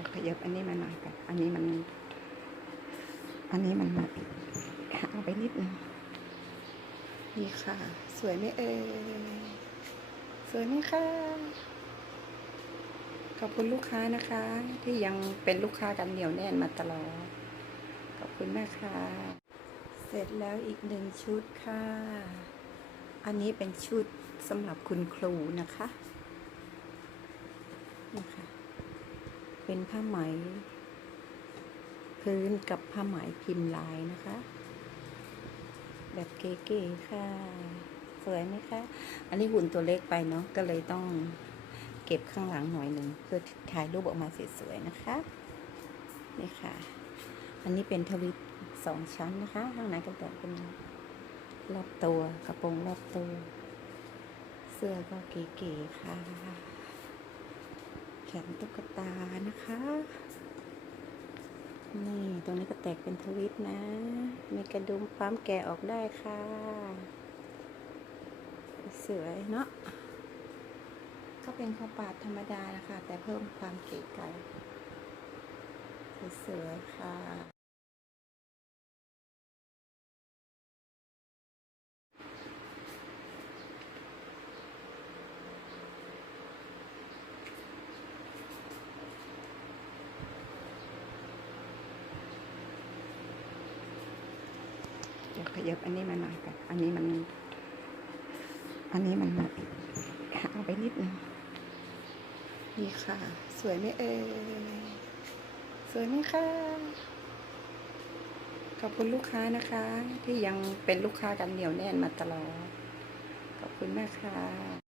ยวขยับอันนี้มาหน่อยกันอันนี้มัน อันนี้มันห่าไปนิดนึงนี่ค่ะ สวยไหมเอ่ยสวยไหมคะขอบคุณลูกค้านะคะ ที่ยังเป็นลูกค้ากันเหนียวแน่นมาตลอดขอบคุณมากค่ะ เสร็จแล้วอีกหนึ่งชุดค่ะ อันนี้เป็นชุดสำหรับคุณครูนะคะนี่ค่ะ เป็นผ้าไหม พื้นกับผ้าไหมพิมพ์ลายนะคะ แบบเก๋ๆค่ะ สวยไหมคะ อันนี้หุ่นตัวเล็กไปเนาะก็เลยต้องเก็บข้างหลังหน่อยหนึ่งเพื่อถ่ายรูปออกมาสวยๆนะคะนี่ค่ะ อันนี้เป็นทวิตสองชั้นนะคะ ข้างในก็แต่เป็นรอบตัวกระโปรงรอบตัว เสื้อก็เก๋ๆค่ะแขนตุ๊กตานะคะ ตรงนี้ก็แตกเป็นทวิตนะ มีกระดุมปั๊มแกะออกได้ค่ะ สวยเนาะ ก็เป็นข้าวปาดธรรมดานะคะ แต่เพิ่มความเก๋ไก๋สวยๆค่ะ เดี๋ยวขยับอันนี้มาหน่อยกันอันนี้มัน อันนี้มันห่าไปนิดนึงนี่ค่ะ สวยไหมเอ่ยสวยไหมคะขอบคุณลูกค้านะคะ ที่ยังเป็นลูกค้ากันเหนียวแน่นมาตลอดขอบคุณมากค่ะ